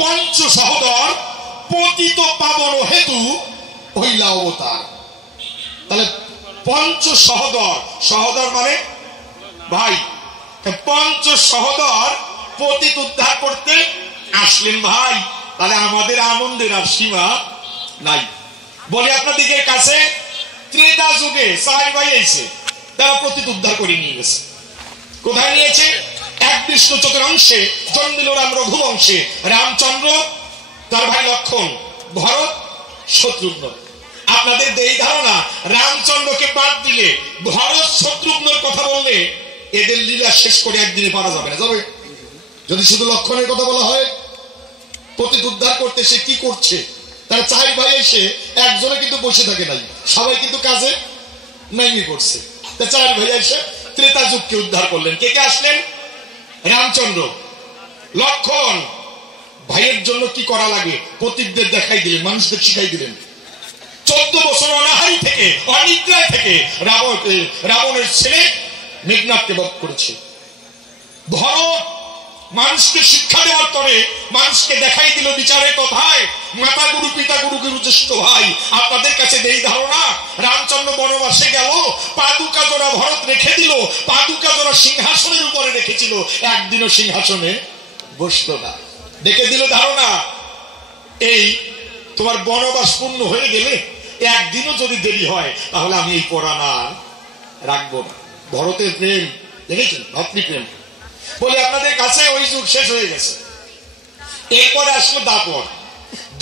পঞ্চ সহোদর পতিত পাবন হেতু হইলা অবতার। তাহলে পঞ্চ সহোদর, সহোদর মানে ভাই, পঞ্চ সহোদর পতিত উদ্ধার করতে আসলেন ভাই। তাহলে আমাদের আনন্দের আর সীমা নাই। বলে আপনাদের কাছে ত্রেতা যুগে 4 ভাই এসে তারা পতিত উদ্ধার করে নিয়ে গেছে। কোথায় নিয়েছে? এক বিষ্ণু চতুরাংশে জন্মিল রাম রঘুবংশে, রামচন্দ্র, তার ভাই লক্ষণ, ভরত, শত্রুঘ্ন। আপনাদের এই ধারণা রামচন্দ্রকে বাদ দিলে ভরত শত্রুঘ্নের কথা বললে এদের লীলা শেষ করে একদিনে পারা যাবে না। যাবে? যদি শুধু লক্ষণের কথা বলা হয়, পতিত উদ্ধার করতে সে কি করছে, তার 4 ভাই এসে একজনে কিন্তু বসে থাকে নাই, সবাই কিন্তু কাজে নেমে পড়ছে। তা 4 ভাই এসে ত্রেতা যুগকে উদ্ধার করলেন। কে কে আসলেন? রামচন্দ্র, লক্ষণ। ভাইয়ের জন্য কি করা লাগে পতিতদের দেখাই দিলেন, মানুষদের শিখাই দিলেন। 14 বছর অনাহারি থেকে, অনিদ্রায় থেকে রাবণের ছেলে মেঘনাথকে বধ করেছে। ভরত মানুষকে শিক্ষা দেওয়ার পরে মানুষকে দেখাই দিল বিচারের কথায়, মাতা গুরু পিতা গুরু গুরু জ্যেষ্ঠ ভাই। আপনাদের কাছে এই ধারণা রামচন্দ্র বনবাসে গেল, পাদুকা জোড়া ভরত রেখে দিল, পাদুকা জোড়া সিংহাসনের উপরে রেখেছিল, একদিনও সিংহাসনে বসল না। দেখে দিল ধারণা এই তোমার বনবাস পূর্ণ হয়ে গেলে একদিনও যদি দেরি হয় তাহলে আমি এই পরাণ আর রাখবো না। ভরতের প্রেম দেখেছেন, ভক্তি প্রেম। বলে আপনাদের কাছে ওই যুগ শেষ হয়ে গেছে। এরপরে আসলো দাপর।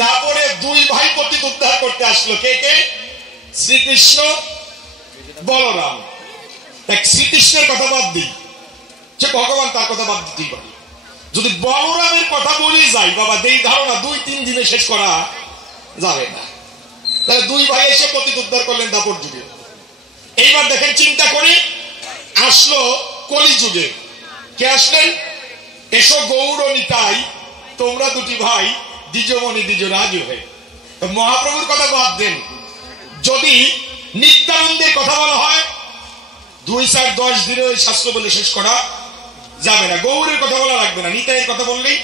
দাপরে 2 ভাই পতিত উদ্ধার করতে আসলো। কে কে? শ্রীকৃষ্ণ, বলরাম। শ্রীকৃষ্ণের কথা বাদ দিই, যে ভগবান তার কথা বাদ দিতেই পারে। যদি বলরামের কথা বলি যাই বাবা, এই ধারণা 2-3 দিনে শেষ করা যাবে না। তাহলে 2 ভাই এসে পতিত উদ্ধার করলেন দাপর যুগে। এইবার দেখেন চিন্তা করে আসলো কলিযুগে। কে আসলেন? এসো গৌর নিতাই তোমরা 2টি ভাই দ্বিজমণি দ্বিজরাজ হয়ে। মহাপ্রভুর কথা বাদ দেন, যদি নিত্যানন্দের কথা বলা হয় 2-4-10 দিনে ওই শাস্ত্র বলে শেষ করা যাবে না। গৌরের কথা বলা লাগবে না, নিতাইয়ের কথা বললেই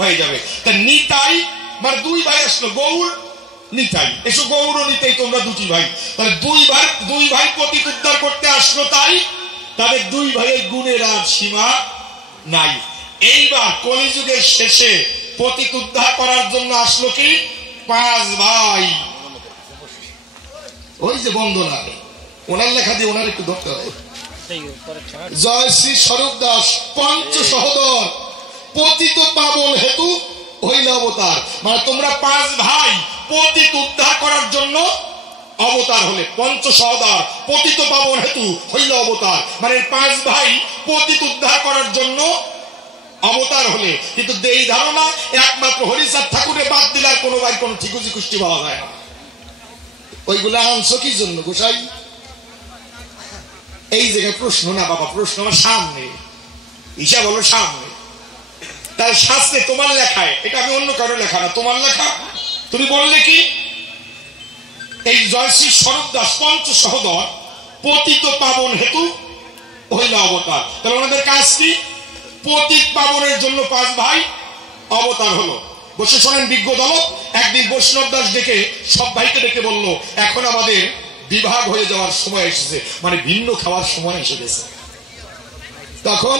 হয়ে যাবে। তা নিতাই মানে 2 ভাই আসলো, গৌর নিতাই। এসো গৌর নিতাই তোমরা 2টি ভাই। তাহলে 2 ভাই পতিত উদ্ধার করতে আসলো, তাই তাদের 2 ভাইয়ের গুণের আর সীমা নাই। এইবার কলিযুগের শেষে পতিত উদ্ধার করার জন্য আসলো কি 5 ভাই। ওই যে বন্দনা ওনার লেখা দিয়ে ওনার একটু ধরতে হবে। জয় শ্রী স্বরূপ দাস পঞ্চ সহোদর পতিত পাবন হেতু হইল অবতার। মানে তোমরা 5 ভাই পতিত উদ্ধার করার জন্য অবতার হলে। পঞ্চ সহোদর পতিত পাবন হেতু হইল অবতার, মানে 5 ভাই পতিত উদ্ধার করার জন্য অবতার হলে। কিন্তু এই ধারণা একমাত্র হরিচাঁদ ঠাকুরের বাদ দিলে আর কোনো ভাই কোনো ঠিকুজি কুষ্টি পাওয়া যায় না। ওইগুলা আনছো কি জন্য গোসাই? এই জায়গায় প্রশ্ন না বাবা, প্রশ্ন আমার সামনে, হিসাব হলো সামনে। তাই শাস্ত্রে তোমার লেখায়, এটা আমি অন্য কারো লেখা না, তোমার লেখা। তুমি বললে কি এই জয়শ্রী স্বরূপ দাস পঞ্চ সহোদর পতিত পাবন হেতু হইল অবতার। তাহলে ওনাদের কাজ কি? পতিত পাবনের জন্য 5 ভাই অবতার হলো। বসে শোনেন বিজ্ঞ দলক। একদিন বৈষ্ণব দাস ডেকে সব ভাইকে ডেকে বলল, এখন আমাদের বিভাগ হয়ে যাওয়ার সময় এসেছে, মানে ভিন্ন খাওয়ার সময় এসে গেছে। তখন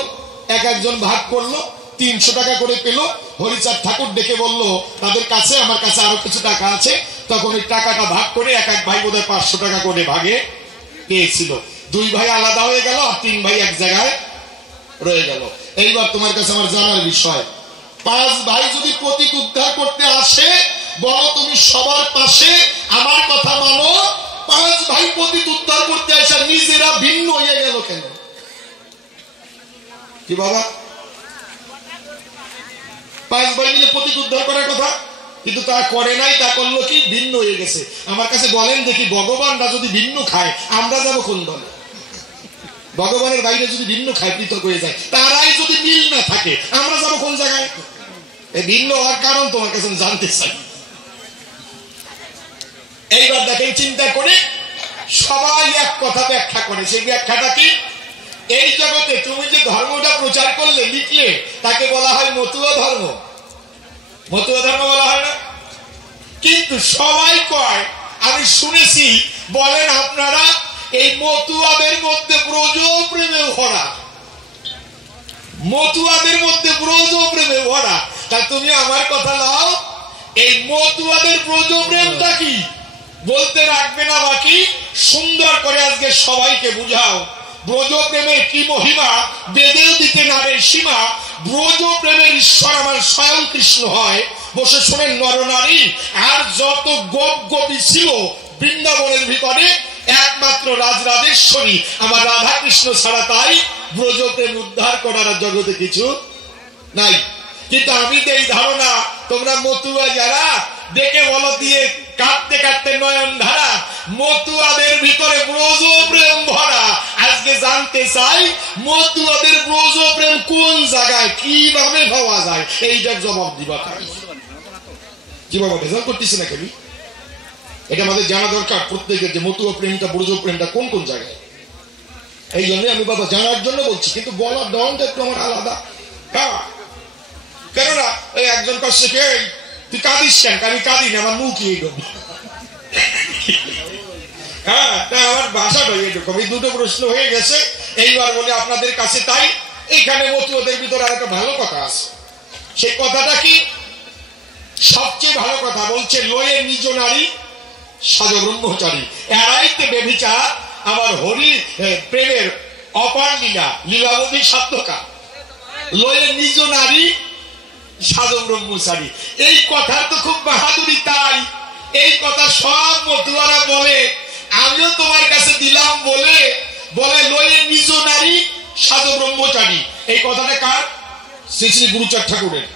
একজন ভাগ করলো, 300 টাকা করে পেল। হরিচাঁদ ঠাকুর ডেকে বলল তাদের কাছে আমার কাছে আরো কিছু টাকা আছে। তখন ওই টাকাটা ভাগ করে এক ভাই বোধহয় 500 টাকা করে ভাগে পেয়েছিল। 2 ভাই আলাদা হয়ে গেল আর 3 ভাই এক জায়গায় রয়ে গেল। এইবার তোমার কাছে আমার জানার বিষয়, 5 ভাই যদি পতিত উদ্ধার করতে আসে, বলো তুমি সবার পাশে আমার কথা মানো। 5 ভাই পতিত উদ্ধার করতে আসে নিজেরা ভিন্ন হয়ে গেল কেন? কি বাবা? 5 ভাই মিলে পতিত উদ্ধার করার কথা, কিন্তু তা করে নাই। তা করলো কি? ভিন্ন হয়ে গেছে। আমার কাছে বলেন দেখি, ভগবানরা যদি ভিন্ন খায় আমরা যাবো কোন দলে? ভগবানের বাইরে যদি ভিন্ন খায়, পৃথক হয়ে যায়, তারাই যদি মিল না থাকে আমরা যাবো কোন জায়গায়? এই ভিন্ন হওয়ার কারণ তোমার কাছে জানতে চাই। এইবার দেখেন চিন্তা করে সবাই এক কথা ব্যাখ্যা করে। সেই ব্যাখ্যাটা কি? এই জগতে তুমি যে ধর্মটা প্রচার করলে, লিখলে, তাকে বলা হয় মতুয়া ধর্ম। মতুয়া ধর্ম বলা হয় না? কিন্তু সবাই কয়, আমি শুনেছি, বলেন আপনারা, এই মতুয়াদের মধ্যে ব্রজ প্রেমে ভরা, মতুয়াদের মধ্যে ব্রজ প্রেমে ভরা। তা তুমি আমার কথা নাও, এই মতুয়াদের ব্রজ প্রেমটা কি বলতে রাখবে না বাকি? সুন্দর করে আজকে সবাইকে বুঝাও ব্রজ প্রেমের কি মহিমা, বেদেও দিতে নারে সীমা। ব্রজ প্রেমের ঈশ্বর আমার স্বয়ং কৃষ্ণ হয়, বসে শোনেন নরনারী। আর যত গোপ গোপী ছিল বৃন্দাবনের ভিতরে, একমাত্র রাজরাজেশ্বরী আমার রাধা কৃষ্ণ ছাড়া, তাই ব্রজ প্রেম উদ্ধার করার জগতে কিছু নাই। কিন্তু আমি তো এই ধারণা, তোমরা মতুয়া যারা, দেখে বলো দিয়ে কাঁদতে কাঁদতে নয়ন ধারা, মতুয়াদের ভিতরে ব্রজ প্রেম ভরা। আজকে জানতে চাই মতুয়াদের ব্রজ প্রেম কোন জায়গায়, কিভাবে পাওয়া যায়, এইটার জবাব দিবা। কি বাবা ভেজাল করতেছি না কেন? এটা আমাদের জানা দরকার প্রত্যেকের, যে মতুয়া প্রেমটা ব্রজ প্রেমটা কোন কোন জায়গায়। এই জন্য আমি বাবা জানার জন্য বলছি, কিন্তু বলার ধরনটা একটু আমার আলাদা। হ্যাঁ, কেননা ওই একজন কাছে তুই কাঁদিস কেন? আমি কাঁদি না, আমার মুখ এইরকম। হ্যাঁ, আমার ভাষাটা এইরকম। এই দুটো প্রশ্ন হয়ে গেছে এইবার বলে আপনাদের কাছে। তাই এইখানে মতুয়াদের ভিতরে আর একটা ভালো কথা আছে। সেই কথাটা কি? সবচেয়ে ভালো কথা বলছে, লয়ে নিজ নারী সাজ ব্রহ্মচারী, এরাইতে বেভিচার আমার হরি প্রেমের অপার লীলা, লীলাবতী সাধ্যকা। লয়ে নিজ নারী সাজ ব্রহ্মচারী, এই কথা তো খুব বাহাদুরি। তাই এই কথা সব মতুয়ারা বলে, আমিও তোমার কাছে দিলাম বলে বলে লয়ে নিজ নারী সাজ ব্রহ্মচারী। এই কথাটা কার? শ্রী শ্রী গুরুচাঁদ ঠাকুরের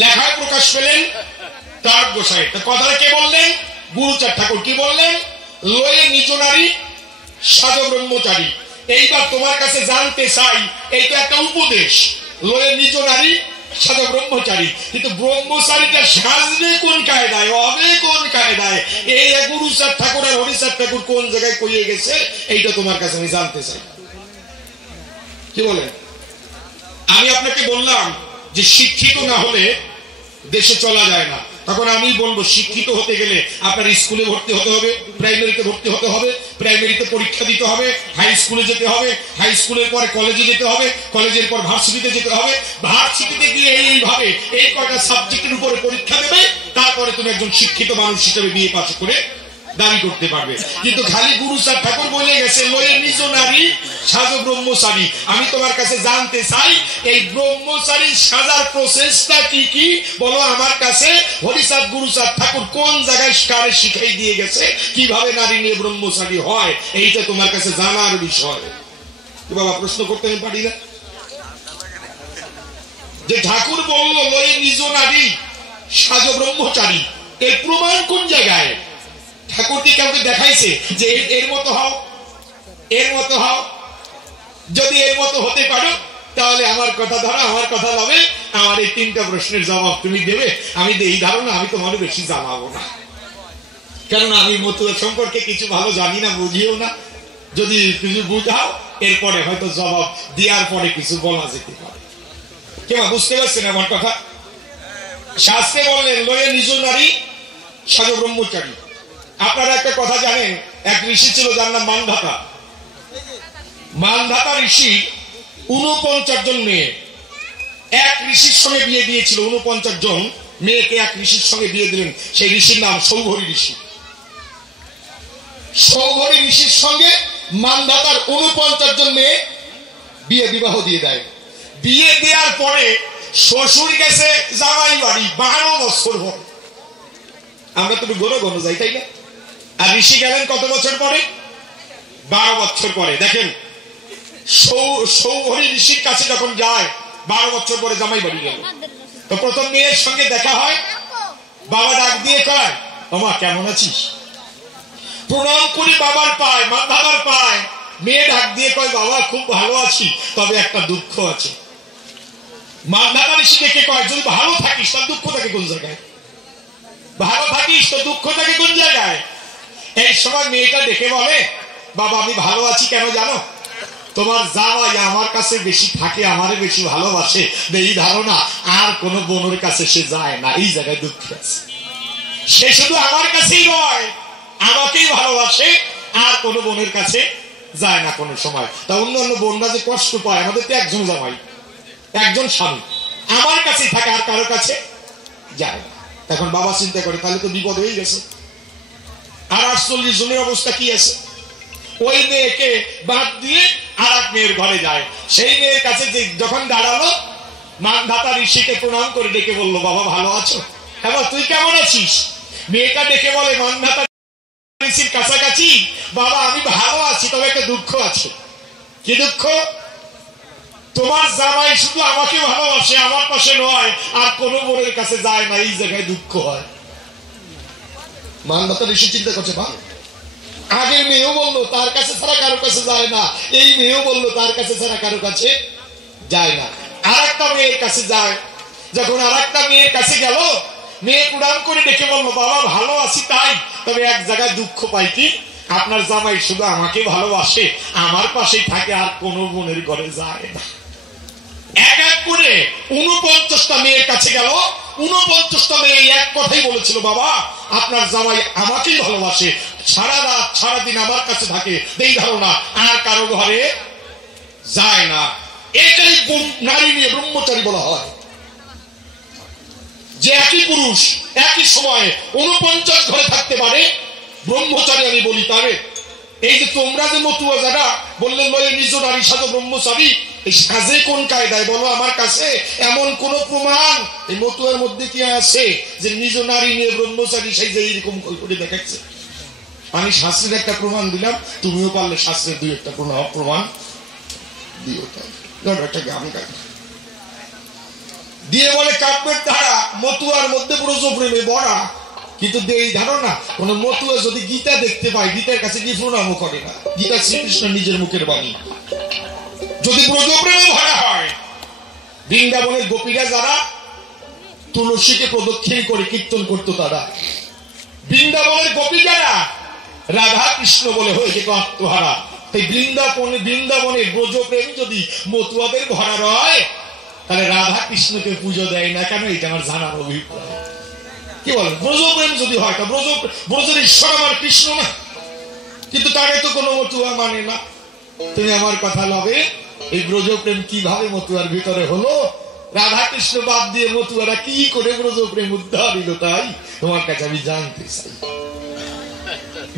লেখায় প্রকাশ পেলেন তার গোসাই। কথাটা কে বললেন? গুরুচাঁদ ঠাকুর। কি বললেন? লয়ে নিজ নারী সাজ ব্রহ্মচারী। এইবার তোমার কাছে জানতে চাই, এই তো একটা উপদেশ, লয়ে নিজ নারী সাজ ব্রহ্মচারী, কিন্তু ব্রহ্মচারীটা সাজবে কোন কায়দায়, হবে কোন কায়দায়? এই গুরুচাঁদ ঠাকুর আর হরিচাঁদ ঠাকুর কোন জায়গায় কইয়ে গেছে, এইটা তোমার কাছে আমি জানতে চাই। কি বলেন? আমি আপনাকে বললাম যে শিক্ষিত না হলে দেশে চলা যায় না। তখন আমি বলবো, শিক্ষিত হতে গেলে আপনার স্কুলে ভর্তি হতে হবে, প্রাইমারিতে ভর্তি হতে হবে, প্রাইমারিতে পরীক্ষা দিতে হবে, হাই স্কুলে যেতে হবে, হাই স্কুলের পরে কলেজে যেতে হবে, কলেজের পর ভার্সিটিতে যেতে হবে, ভার্সিটিতে গিয়ে এইভাবে এই কয়টা সাবজেক্টের উপরে পরীক্ষা দেবে, তারপরে তুমি একজন শিক্ষিত মানুষ হিসেবে বিএ পাস করে দাবি করতে পারবে। কিন্তু খালি গুরুচাঁদ ঠাকুর বলে গেছে লয়ে নিজ নারী সাজ ব্রহ্মচারী। আমি তোমার কাছে জানতে চাই, এই ব্রহ্মচারী সাজার প্রসেসটা কি কি বলো আমার কাছে। হরিচাঁদ গুরুচাঁদ ঠাকুর কোন জায়গায় কারে শিখাই দিয়ে গেছে, কিভাবে নারী নিয়ে ব্রহ্মচারী হয়, এইটা তোমার কাছে জানার বিষয়। বাবা প্রশ্ন করতে আমি পারি না? যে ঠাকুর বলল লয়ে নিজ নারী সাজ ব্রহ্মচারী, এর প্রমাণ কোন জায়গায়? ঠাকুর কি কাউকে দেখাইছে যে এর মতো হও, এর মতো হও? যদি এর মতো হতে পারো তাহলে আমার কথা ধরো, আমার কথা লবে, আমার এই তিনটা প্রশ্নের জবাব তুমি দেবে। আমি এই ধারণা আমি তোমার বেশি জানাবো না, কেননা আমি মতুয়া সম্পর্কে কিছু ভালো জানি না, বুঝিও না। যদি কিছু বুঝাও এরপরে হয়তো জবাব দেওয়ার পরে কিছু বলা যেতে পারে। কেমন বুঝতে পারছেন আমার কথা? শাস্ত্রে বললেন লয়ে নিজ নারী সাজ ব্রহ্মচারী। আপনারা একটা কথা জানেন, এক ঋষি ছিল যার নাম মানধাতা। মানধাতা ঋষি 49 জন মেয়ে এক ঋষির সঙ্গে বিয়ে দিয়েছিল। 49 জন মেয়েকে এক ঋষির সঙ্গে বিয়ে দিলেন। সেই ঋষির নাম সৌভরী ঋষি। সৌভরী ঋষির সঙ্গে মানধাতার 49 জন মেয়ে বিবাহ দিয়ে দেয়। বিয়ে দেওয়ার পরে শ্বশুর গেছে জামাই বাড়ি 12 বছর পর। আমরা তো গরো গণ যাই, তাই না? আর ঋষি গেলেন কত বছর পরে? 12 বছর পরে। দেখেন সৌভরী ঋষির কাছে যখন যায় 12 বছর পরে জামাই বাড়ি গেল, তো প্রথম মেয়ের সঙ্গে দেখা হয়। বাবা ডাক দিয়ে কয়, ওমা কেমন আছিস? প্রণাম করি বাবার পায়, মাথাবার পায়। মেয়ে ডাক দিয়ে কয়, বাবা খুব ভালো আছি, তবে একটা দুঃখ আছে। মানধাতা ঋষি দেখে কয়, যদি ভালো থাকিস তার দুঃখ থাকে কোন জায়গায়? ভালো থাকিস তো দুঃখ থাকে কোন জায়গায়? এই সময় মেয়েটা দেখে বলে, বাবা আমি ভালো আছি কেন জানো? তোমার জামাই আমার কাছে বেশি থাকে, আমারে বেশি ভালোবাসে, এই ধারণা আর কোন বোনের কাছে সে যায় না, এই জায়গায় দুঃখ আছে। সে শুধু আমার কাছেই নয়, আমাকেই ভালোবাসে, আর কোন বোনের কাছে যায় না কোনো সময়। তা অন্য অন্য বোনরা যে কষ্ট পায়, আমাদের তো একজন জামাই, একজন স্বামী, আমার কাছেই থাকে, আর কারো কাছে যায় না। এখন বাবা চিন্তা করে তাহলে তো বিপদ হয়ে গেছে, আর 48 জনের অবস্থা কি আছে? ওই মেয়েকে বাদ দিয়ে আর এক মেয়ের ঘরে যায়। সেই মেয়ের কাছে যখন দাঁড়ালো, মানধাতা ঋষিকে প্রণাম করে ডেকে বললো, বাবা ভালো আছো? হ্যাঁ, তুই কেমন আছিস? মেয়েটা ডেকে বলে মানধাতা ঋষির কাছাকাছি, বাবা আমি ভালো আছি, তবে একটা দুঃখ আছে। কি দুঃখ? তোমার জামাই শুধু আমাকে ভালোবাসে, আমার পাশে নয়, আর কোনো বোনের কাছে যায় না, এই জায়গায় দুঃখ হয়। মানধাতা ঋষি চিন্তা করছে, ভালো। আগের মেয়েও বললো তার কাছে ছাড়া কারো কাছে যায় না, এই মেয়েও বললো তার কাছে ছাড়া কারো কাছে যায় না। আর একটা মেয়ের কাছে যায়। যখন আর একটা মেয়ের কাছে গেল, মেয়ে প্রণাম করে ডেকে বললো, বাবা ভালো আছি তাই, তবে এক জায়গায় দুঃখ পাই, কি? আপনার জামাই শুধু আমাকে ভালোবাসে, আমার পাশেই থাকে, আর কোন বোনের ঘরে যায় না। এক এক করে 49টা মেয়ের কাছে গেল। 49টা মেয়ে এক কথাই বলেছিল, বাবা আপনার জামাই আমাকেই ভালোবাসে, সারা রাত সারাদিন আমার কাছে থাকে, এই ধারণা আর কারো ঘরে যায় না। এটাই নারী নিয়ে ব্রহ্মচারী বলা হয়, যে একই পুরুষ একই সময়ে 49 ঘরে থাকতে পারে, ব্রহ্মচারী আমি বলি তারে। এই যে তোমরা যে মতুয়া যারা বললেন লয়ে নিজ নারী সাজো ব্রহ্মচারী, এই সাজে কোন কায়দায় বলো আমার কাছে? এমন কোন প্রমাণ এই মতুয়ার মধ্যে কি আছে যে নিজ নারী নিয়ে ব্রহ্মচারী সেই যে এইরকম করে দেখাচ্ছে? আমি শাস্ত্রের একটা প্রমাণ দিলাম, তুমিও পারলে শাস্ত্রের 2-1টা প্রমাণ দিও। তাই একটা গান গাই দিয়ে বলে, কাব্যের ধারা মতুয়ার মধ্যে ব্রজপ্রেমে ভরা, কিন্তু এই ধারণা কোন মতুয়া যদি গীতা দেখতে পায়, গীতার কাছে গিয়ে প্রণামও করে না। গীতা শ্রীকৃষ্ণ নিজের মুখের বাণী। যদি ব্রজপ্রেমে ভরা হয়, বৃন্দাবনের গোপীরা যারা তুলসীকে প্রদক্ষিণ করে কীর্তন করতো, তারা বৃন্দাবনের গোপী যারা রাধা কৃষ্ণ বলে হয়েছে আত্মহারা, তাই বৃন্দাবনের ব্রজপ্রেম যদি মতুয়াদের ভরা রয়, তাহলে রাধা কৃষ্ণকে পুজো দেয় না কেন? এটা আমার জানার অভিপ্রায়। কি বল? ব্রজপ্রেম যদি হয়, তা ব্রজের ঈশ্বর আমার কৃষ্ণ না, কিন্তু তারে তো কোনো মতুয়া মানে না। তুমি আমার কথা লবে, এই ব্রজপ্রেম কিভাবে মতুয়ার ভিতরে হলো? রাধা কৃষ্ণ বাদ দিয়ে মতুয়ারা কি করে ব্রজপ্রেম উদ্ধার দিল, তাই তোমার কাছে আমি জানতে চাই।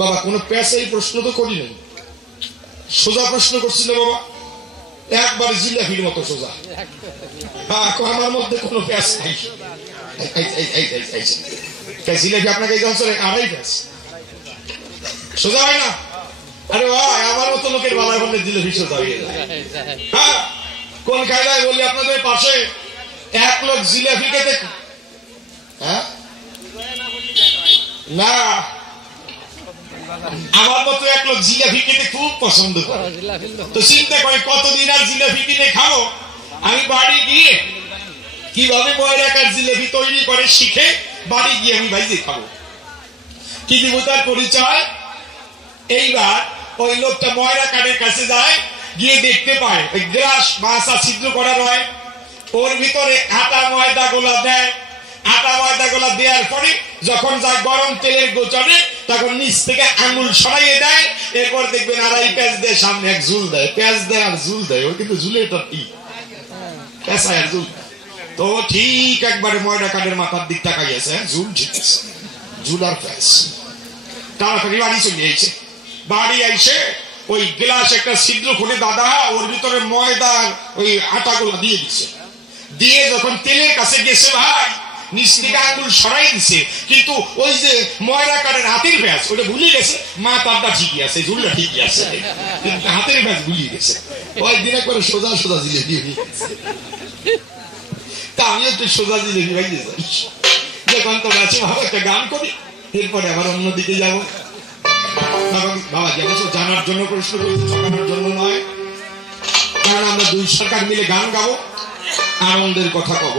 বাবা কোন পেশাই প্রশ্ন তো করি নাই, সোজা প্রশ্ন করছিল বাবা, একবার জিলাপির মতো সোজা। আমার মধ্যে কোনো পেশ নাই। জিলাপি আপনাকে আড়াই পেশ সোজা হয় না? আরে ভাই আমার মতো লোকের বেলায় বললে জিলাপি সোজা হয়ে যায়। হ্যাঁ, কোন কায়দায় বলি? আপনাদের পাশে এক লোক জিলাপি খেতে, হ্যাঁ না, আমার মতো এক লোক জিলাপি খেতে খুব পছন্দ করে, তো চিন্তা করে কতদিন আর জিলাপি কিনে খাবো। আমি বাড়ি গিয়ে কিভাবে ময়রাকার জিলাপি তৈরি করে শিখে বাড়ি গিয়ে আমি ভাইজে খাবো। কি দিব তার পরিচয়? এইবার ওই লোকটা ময়রাকারের কাছে যায়, গিয়ে দেখতে পায় ওই গ্লাস বাসা ছিদ্র করা রয়, ওর ভিতরে আটা ময়দা গোলা দেয়। আটা ময়দা গোলা দেওয়ার পরে যখন যায় গরম তেলের গোচরে, তখন নিচ থেকে আঙুল সরাইয়ে দেয়। এরপর দেখবেন আড়াই পেঁয়াজ দেয়, সামনে এক ঝুল দেয়, পেঁয়াজ দেয় আর ঝুল দেয়। ওই কিন্তু ঝুলের তো কি পেঁচায় আর ঝুল, তো ঠিক একবারে ময়দা কাঠের মাথার দিক তাকাইয়াছে, ঝুল ঠিক আছে, ঝুল আর পেঁয়াজ। তাড়াতাড়ি বাড়ি চলে যাইছে। বাড়ি আইসে ওই গ্লাস একটা ছিদ্র খুলে দাদা ওর ভিতরে ময়দার ওই আটাগুলা দিয়ে দিচ্ছে। দিয়ে যখন তেলের কাছে গেছে, ভাই নিচ থেকে আঙুল সরাই দিছে, কিন্তু ওই যে ময়দা কাঠের হাতের পেঁয়াজ ওটা ভুলে গেছে। মা তারটা ঠিকই আছে, ঝুলটা ঠিকই আছে, কিন্তু হাতের পেঁয়াজ ভুলিয়ে গেছে। ওই দিন একবারে সোজা সোজা জিলেবি হয়ে গেছে। তা আমি একটু সোজা জিলেবি ভাইয়ে যাই। যখন তো আছে ভালো একটা গান করি, এরপরে আবার অন্যদিকে যাবো। বাবা যেমন জানার জন্য প্রশ্ন করেছে, জানার জন্য নয়, কারণ আমরা 2 সরকার মিলে গান গাবো, আনন্দের কথা কব।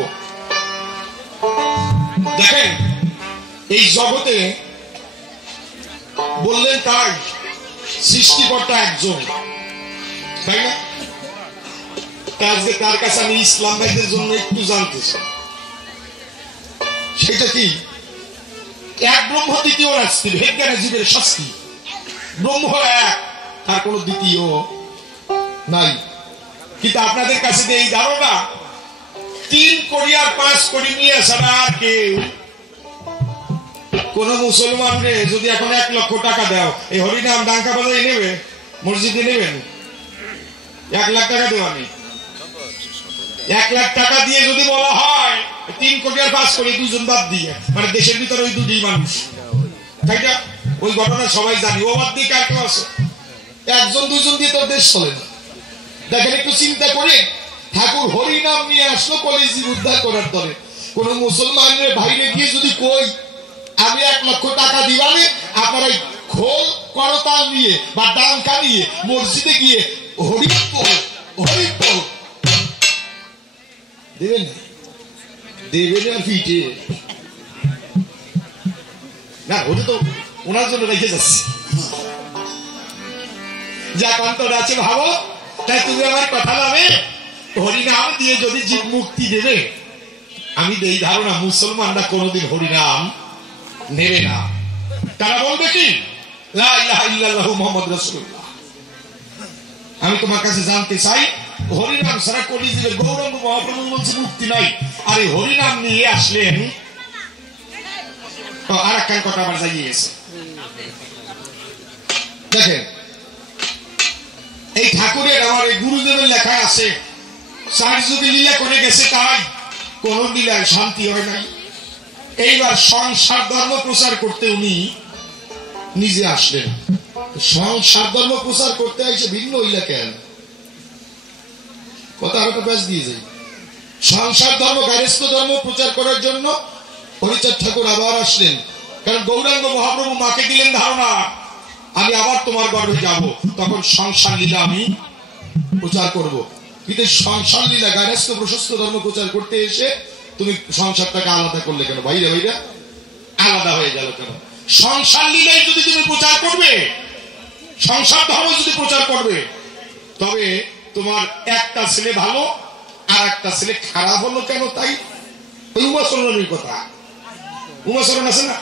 দেখেন এই জগতে বললেন তাই সৃষ্টিকর্তা একজন, তাই না? আজকে তার কাছে আমি ইসলাম ভাইদের জন্য একটু জানতে চাই, সেটা কি এক ব্রহ্ম দ্বিতীয় নাস্তি, ভেজ্ঞানে জীবের শাস্তি। ব্রহ্ম এক, তার কোন দ্বিতীয় নাই। কিন্তু আপনাদের কাছে এই ধারণা 3 কোটি আর 5 কোটি নিয়ে ছাড়া আর কেউ, কোন মুসলমানরে যদি এখন 1 লক্ষ টাকা দাও, এই হরিনাম ডাঙ্কা বাজাই নেবে, মসজিদে নেবেন? 1 লাখ টাকা দেওয়া নেই। 1 লাখ টাকা দিয়ে যদি বলা হয় 3 কোটি আর 5 কোটি, দুজন বাদ দিয়ে, মানে দেশের ভিতরে ওই দুটি মানুষ, তাই না? ওই ঘটনা সবাই জানি। ও বাদ দিয়ে কার কেউ আছে? 1 2 দিয়ে তো দেশ চলে না। দেখেন, একটু চিন্তা করে, ঠাকুর হরিনাম নিয়ে আসলো কলিজি উদ্ধার করার দলে। কোন মুসলমানের বাইরে গিয়ে যদি কই আমি 1 লক্ষ টাকা দিবানে, আপনারা খোল করতাল নিয়ে বা ডাঙ্কা নিয়ে মসজিদে গিয়ে হরিনাম দেবেন, দেবেন আর ফিটে না, ওটা তো ওনার জন্য রেখে যাচ্ছে। যা কন্তর আছে ভাবো, তাই তুমি আমার কথা নামে হরিনাম দিয়ে যদি জীব মুক্তি দেবে, আমি এই ধারণা মুসলমানরা কোনদিন হরিনাম নেবে না। তারা বলবে কি লা ইলাহা ইল্লাল্লাহু মুহাম্মাদুর রাসূলুল্লাহ। আমি তোমার কাছে জানতে চাই, হরিনাম ছাড়া কলিযুগের গৌরাঙ্গ মহাপ্রভু বলছে মুক্তি নাই, আর এই হরিনাম নিয়ে আসলেন। আর একখান কথা আবার জাগিয়ে গেছে। দেখেন, এই ঠাকুরের আমার এই গুরুদেবের লেখা আছে, 4 যুগে লীলা করে গেছে, তাই কোন লীলায় শান্তি হয় নাই। এইবার সংসার ধর্ম প্রচার করতে উনি নিজে আসলেন। সংসার ধর্ম প্রচার করতে এসে ভিন্ন হইলা কেন? কথা আরো ব্যাস দিয়ে যাই। সংসার ধর্ম, গার্হস্থ্য ধর্ম প্রচার করার জন্য হরিচাঁদ ঠাকুর আবার আসলেন। কারণ গৌরাঙ্গ মহাপ্রভু মাকে দিলেন ধারণা, আমি আবার তোমার গর্ভে যাব, তখন সংসার লীলা আমি প্রচার করব। কিন্তু সংসার লীলা, গার্হস্থ্য প্রশস্ত ধর্ম প্রচার করতে এসে তুমি সংসারটাকে আলাদা করলে কেন? ভাইরা ভাইরা আলাদা হয়ে গেল কেন? সংসার লীলাই যদি তুমি প্রচার করবে, সংসার ধর্ম যদি প্রচার করবে, তবে তোমার একটা ছেলে ভালো আর একটা ছেলে খারাপ হলো কেন? তাই উমাচরণের কথা, উমাচরণ আছে না?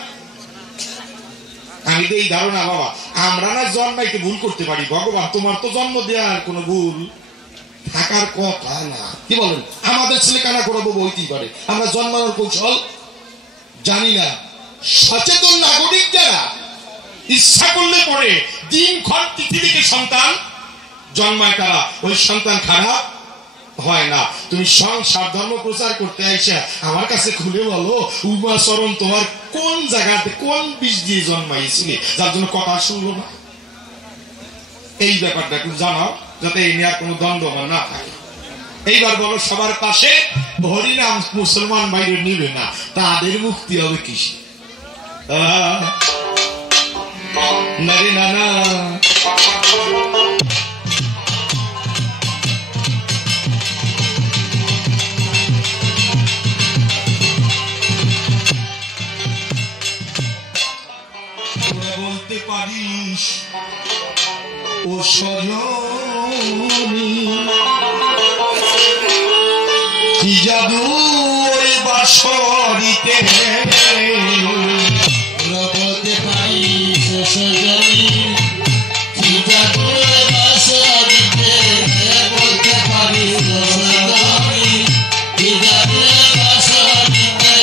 আমি তো এই ধারণা, বাবা আমরা না জন্মাইতে ভুল করতে পারি, ভগবান তোমার তো জন্ম দেওয়ার কোন ভুল থাকার কথা না। কি বলেন? আমাদের ছেলে কানা করাবো বইতেই পারে, আমরা জন্মানোর কৌশল জানি না। সচেতন নাগরিক যারা ইচ্ছা করলে পরে দিনক্ষণ তিথি থেকে সন্তান জন্মায়, তারা ওই সন্তান খারাপ হয় না। তুমি সংসার ধর্ম প্রচার করতে আইসা আমার কাছে খুলে বলো, উমাচরণ তোমার কোন জায়গাতে কোন বীজ দিয়ে জন্মাইছিলে যার জন্য কথা শুনলো না? এই ব্যাপারটা একটু জানাও, যাতে এই নিয়ে আর কোনো দ্বন্দ্ব আমার না থাকে। এইবার বলো, সবার পাশে হরিনাম মুসলমান বাইরে নিবে না, তাদের মুক্তি হবে কিসে? নারী নানা বলতে পারিস ও সজনী, কি জাদু ওই বাঁশরিতে, বলতে পারিস ও সজনী, কি জাদু ওই বাঁশরিতে, বলতে পারিস ও সজনী, কি জাদু ওই বাঁশরিতে।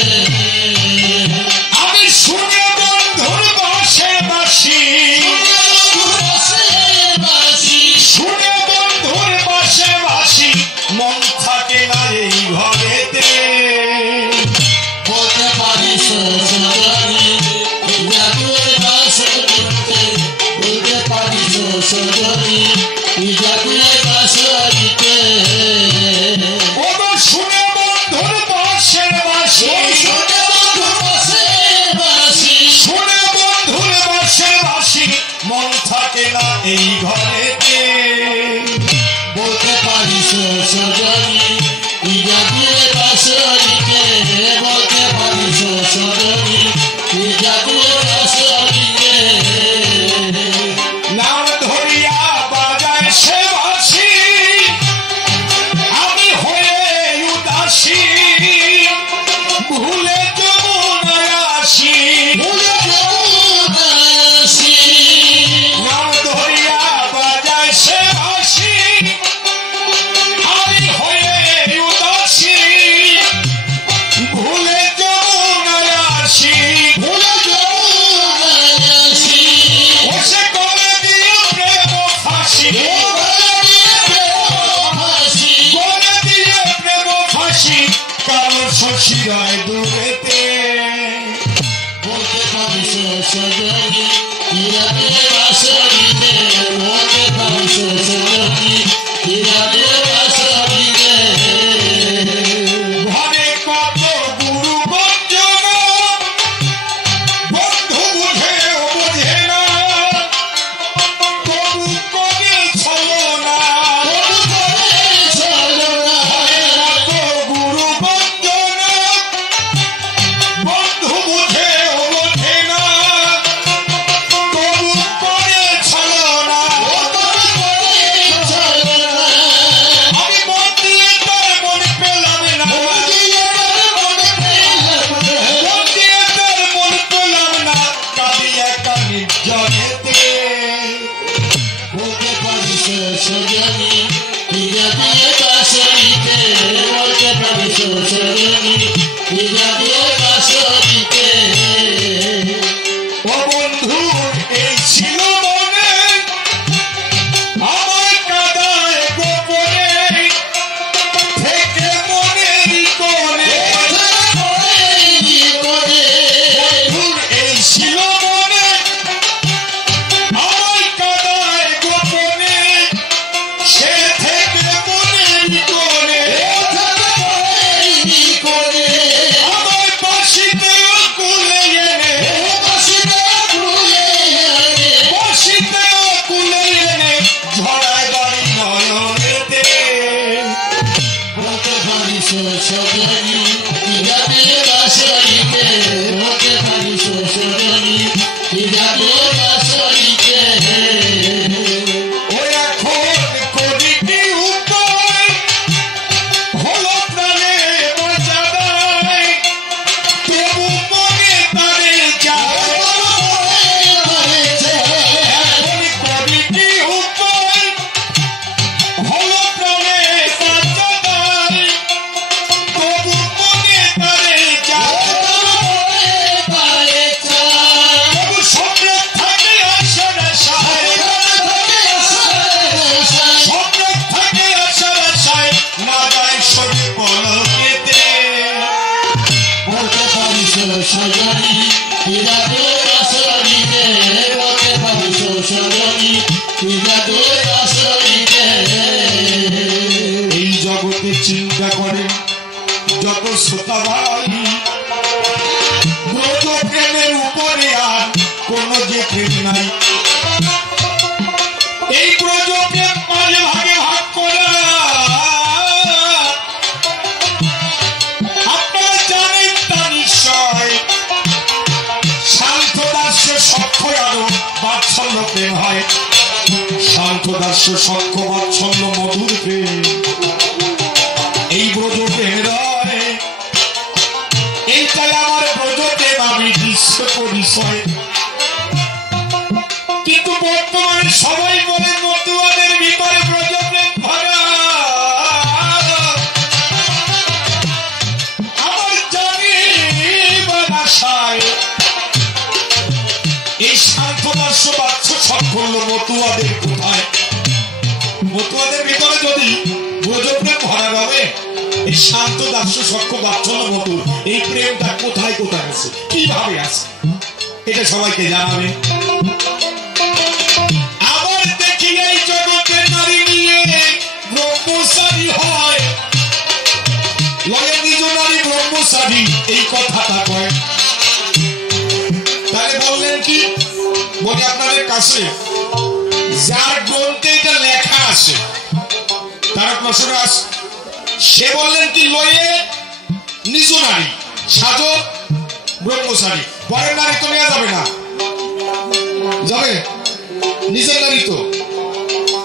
আমি শুনে বন্ধুর বাঁশে বাঁশি, শুনে বন্ধুর বাঁশে বাঁশি, মন থাকে না এই ঘরেতে। বলতে পারিস ও সজনী, কি জাদু ওই বাঁশরিতে, বলতে পারিস ও সজনী, কি জাদু ওই বাঁশরিতে। ও তো শুনে বন্ধুর বাঁশে বাঁশি, শুনে বন্ধুর বাঁশে বাঁশি, মন থাকে না এই ঘরেতে। বলতে পারিস ও সজনী, কি জাদু ওই বাঁশরিতে, বলতে পারিস ও সজনী, কি জাদু ওই বাঁশরিতে। নাম ধরিয়া বাজায় সে বাঁশি, নয়নেতে বলতে পারি সজনী রাতে বাসরিতে বলতে পারি সজনী রাতে বাসরিতে ঘরে কত গুরু বঞ্চন বন্ধু বুঝেও বোঝে না তবু কবে ছলনা কত গুরু বঞ্চন বন্ধু বুঝেও বোঝে না তবু কবে ছলনা আমি মন দিয়ে তার মনে পেলাম না মন দিয়ে তার মন পেলাম না কাঁদি একা নির্জনেতে বলতে পারি সজনী রাতে বাসরিতে বলতে পারি সজনী রাতে বাসরিতে ও বন্ধু এই ছিল মনে আমার কাদায় গোপনে থেকে মনের কোণে বন্ধুর এই ছিল মনে আমার কাদায় গোপনে সে থেকে মনের কোণে আমার বাঁশিতে কুলে এনে বাঁশিতে কুলে এনে ঝড়ায় বাড়ি নয়নেতে বলতে পারি সজনী রাতে বাসরিতে বলতে পারি সজনী রাতে বাসরিতে ও এখন করি কি উপায় হলো প্রাণে বাঁচা দায় তবু মনে তারে যায় এখন করি কি উপায় হলো প্রাণে বাঁচা দায় তবু মনে তারে যায় তবু স্বপ্নে থাকে আশার আশায় স্বপ্নে থাকে আশার আশায় না যায় সবে পলকেতে বলতে পারি সজনী রাতে বাসরিতে বলতে পারি সজনী রাতে বাসরিতে এই জগতে চিন্তা করেন যত শ্রোতা ভাই ব্রত প্রেমের উপরে আর কোন যে প্রেম নাই এই ব্রত প্রেম মাঝে ভাগে ভাগ করা আপনারা জানেন তা নিশ্চয় শান্ত দাস্য সক্ষ আরো বাৎসল্য প্রেম হয় শান্ত দাস্য সক্ষ বাৎসল্য মধুর প্রেম এই ব্রজ প্রেম রয় এইটাই আমার ব্রজ প্রেম আমি বিশ্ব পরিচয় কিন্তু বর্তমানে সবাই বলে মতুয়াদের ভিতরে ব্রজ প্রেম ভরা আমার জানি বাসায় এই শান্ত দাস্য বাচ্চ সক্ষল্য মতুয়াদের কোথায় মতুয়াদের ভিতরে যদি ব্রজপ্রেম ভরা রবে এই শান্ত দাস্য সক্ষ বাচ্চল্য মধুর এই প্রেমটা কোথায় কোথায় আছে কিভাবে আছে এটা সবাইকে জানাবে আবার দেখি এই জগতে নারী নিয়ে ব্রহ্মচারী হয় লগে নিজ নারী ব্রহ্মচারী এই কথাটা কয় তাহলে বললেন কি বলে আপনাদের কাছে যার গ্রন্থে এটা লেখা আছে তারক নসরাস সে বললেন কি লয়ে নিজ নারী সাধক ব্রহ্মচারী পরের নারী তো নেওয়া যাবে না যাবে নিজের নারী তো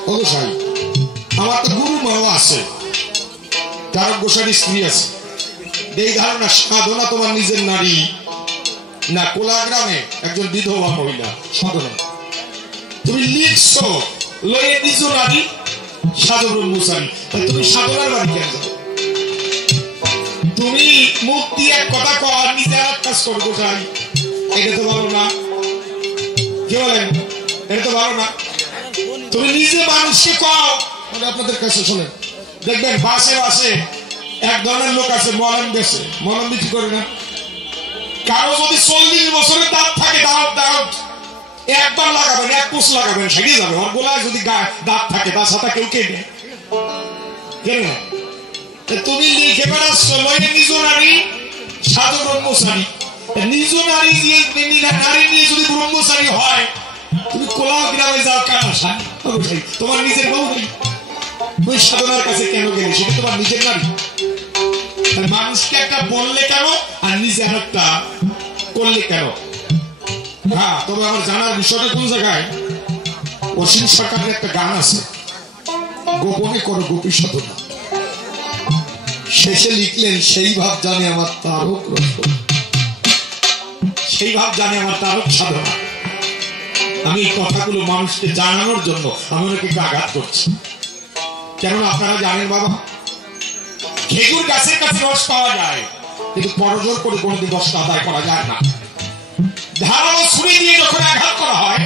অবশ্যই আমার তো গুরু মাও আছে তারক গোসারি স্ত্রী আছে এই ধারণা সাধনা তোমার নিজের নারী না কোলা গ্রামে একজন বিধবা মহিলা সাধনা তুমি লিখছো লয়ে নিজ নারী সাধু ব্রহ্মচারী তুমি সাধনার বাড়ি কেন যাবে তুমি মুক্তি এক কথা কর নিজে এক কাজ করবো চাই এটা তো ভালো না কি বলেন এটা তো ভালো না তুমি নিজে মানুষকে কও মানে আপনাদের কাছে শোনেন দেখবেন বাসে বাসে এক ধরনের লোক আছে মলম বেছে মলম বিক্রি করে না কারো যদি 40 বছরের দাঁত থাকে, দাঁত একবার লাগাবেন, এক পুষ লাগাবেন, সেরে যাবে। ওর গোলায় যদি দাঁত থাকে, তার সাথে কেউ কেটে কেন? তুমি লিখে বেড়াচ্ছ নিজ নারী সাধু ব্রহ্মচারী। নিজ নারী দিয়ে নারী নিয়ে যদি ব্রহ্মচারী হয়, তুমি কোলাও গ্রামে যাও কেন? তোমার নিজের বউ নেই, ওই সাধনার কাছে কেন গেলে? সেটা তোমার নিজের নারী। মানুষকে একটা বললে কেন আর নিজে একটা করলে কেন? হ্যাঁ, তবে আমার জানার বিষয়টা কোন জায়গায়, অসীম সরকারের একটা গান আছে, গোপনে করো গোপী সাধনা। শেষে লিখলেন, সেই ভাব জানে আমার তারক রসনা, সেই ভাব জানে আমার তারক সাধনা। আমি এই কথাগুলো মানুষকে জানানোর জন্য আমি ওনাকে আঘাত করছি। কেননা আপনারা জানেন বাবা, খেজুর গাছের কাছে রস পাওয়া যায়, কিন্তু পরজোর করে কোনোদিন রসটা আদায় করা যায় না। ধারালো ছুরি দিয়ে যখন আঘাত করা হয়,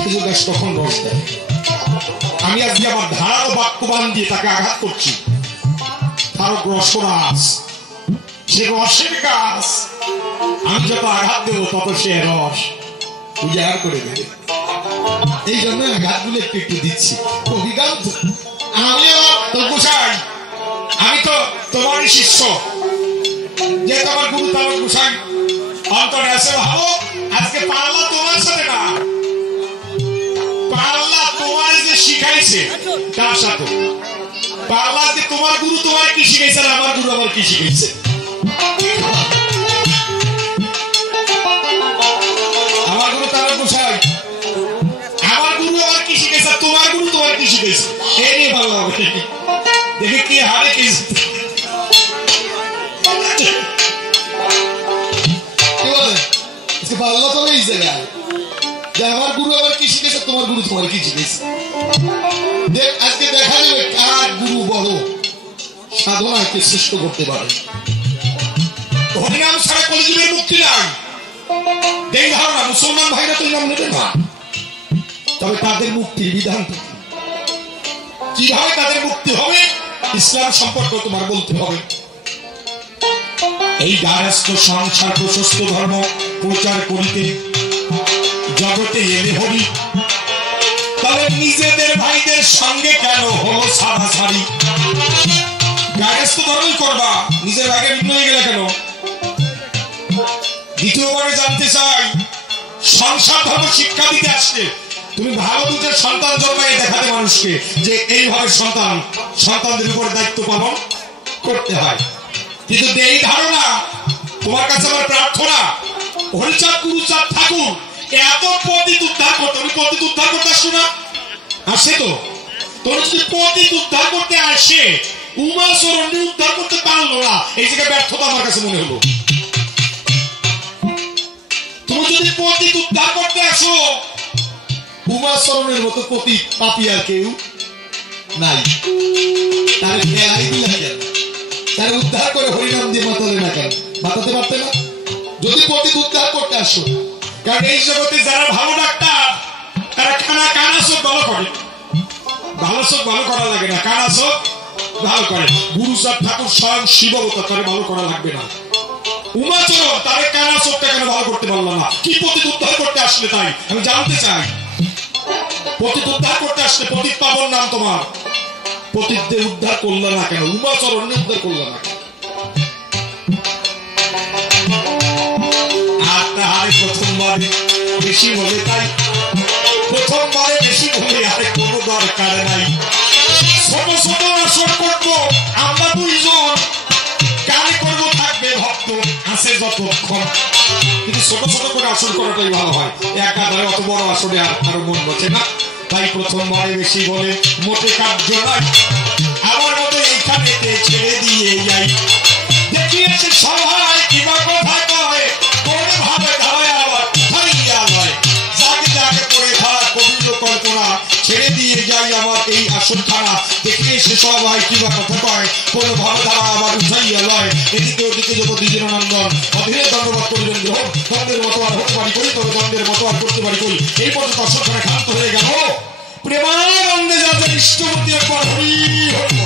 খেজুর গাছ তখন রস দেয়। আমি আজকে আমার ধারালো বাক্যবান দিয়ে তাকে আঘাত করছি। তারক রসরাজ, সে রসের গাছ। আমি যত আঘাত দেবো তত সে রস উজাড় করে দেবে। এই জন্য আঘাতগুলো একটু একটু দিচ্ছি। অভিজ্ঞান আমি তো তোমারই শিষ্য, যে তোমার গুরু তারক গোসাই অন্তরে আছে। ভাবো, আজকে পাল্লা তোমার সাথে না, পাল্লা তোমার যে শিখাইছে তার সাথে। পাল্লা যে তোমার গুরু তোমার কি শিখাইছে, আর আমার গুরু আমার কি শিখাইছে। আমার গুরু তারক গোসাই, আমার গুরু আমার কি শিখাইছে, তোমার গুরু তোমার কি শিখাইছে। এই নিয়ে ভালো হবে, দেখে কি হারে কি পাল্লা তো এই জায়গায় যে আমার গুরু আমার কি শিখেছে, তোমার গুরু তোমার কি শিখেছে। আজকে দেখা যাবে কার গুরু বড়, সাধনাকে সৃষ্ট করতে পারে। হরিনাম ছাড়া কলিযুগের মুক্তি নাই, এই ধারণা মুসলমান ভাইরা তো নাম নেবে না। তবে তাদের মুক্তির বিধান কিভাবে তাদের মুক্তি হবে, ইসলাম সম্পর্ক তোমার বলতে হবে। এই গারস্থ সংসার প্রশস্ত ধর্ম প্রচার করিতে জগতে এলে হরি, তবে নিজেদের ভাইদের সঙ্গে কেন হলো ছাড়াছাড়ি। গারস্থ ধর্মই করবা, নিজের ভাইকে ভিন্ন হয়ে গেলে কেন? দ্বিতীয়বারে জানতে চাই, সংসার ধর্ম শিক্ষা দিতে আসছে, তুমি ভালো দুটো সন্তান জন্মায় দেখাতে মানুষকে যে এইভাবে সন্তানদের উপর দায়িত্ব পালন করতে হয়। কিন্তু এই ধারণা তোমার কাছে আমার প্রার্থনা, হরিচাঁদ গুরুচাঁদ ঠাকুর এত পতিত উদ্ধার করতে, তুমি পতিত উদ্ধার করতে আসছো না? আসে তো, তোমরা যদি পতিত উদ্ধার করতে আসে, উমা চরণে উদ্ধার করতে পারলো না, এই জায়গায় ব্যর্থতা আমার কাছে মনে হলো। তুমি যদি পতিত উদ্ধার করতে আসো, উমা চরণের মতো পতিত পাপী আর কেউ নাই। তার খেলাই দিলা কেন? তার উদ্ধার করে হরিনাম দিয়ে মাতালে না কেন? মাতাতে পারতে না যদি পতিত উদ্ধার করতে আসো। কারণ এই জগতে যারা ভালো ডাক্তার, তারা কানা চোখ ভালো করে। ভালো চোখ ভালো করা লাগে না, কানা চোখ ভালো করে। গুরুচাঁদ ঠাকুর স্বয়ং শিববতা, তারে ভালো করা লাগবে না। উমাচরণ তারে কানা চোখটা কেন ভালো করতে পারলো না? কি পতিত উদ্ধার করতে আসলে? তাই আমি জানতে চাই, পতিত উদ্ধার করতে আসলে পতিত পাবন নাম তোমার, পতিতদের উদ্ধার করলো না কেন? উমাচরণে উদ্ধার করলো না কেন? প্রথমবারে বেশি বলে, তাই প্রথমবারে বেশি বলে আর কোনো দরকার নাই। ছোট ছোট আসর করবো আমরা দুইজন, কানে করবো থাকবে ভক্ত আছে যতক্ষণ, কিন্তু ছোট ছোট করে আসর করাটাই ভালো হয়। একাধারে অত বড় আসরে আরো মন বসে না। তাই প্রথমবারে বেশি বলে মোটে কার্য নাই, আমার মতো এইখানে ছেড়ে দিয়ে যাই। দেখিয়েছে সবাই কিবা কথা কয়, করে ভাবে ধায় আবার হারিয়া লয়। যাকে যাকে করে ধারা কবির কল্পনা, ছেড়ে দিয়ে যাই আমার এই আসনখানা। দেখিয়েছে সবাই কিবা কথা কয়, কোনো ভাবে ধারা আবার উঠাইয়া লয়। এদিকে ওদিকে যত দ্বিজের নন্দন অধীরে দণ্ডবাদ করিলেন গ্রহণ। দণ্ডের মতো আর হতে পারি করি, তবে দণ্ডের মতো আর করতে পারি করি। এই পর্যন্ত আসনখানা ক্ষান্ত হয়ে গেল। প্রেমানন্দে যাতে ইষ্টপতি একবার হরি হরি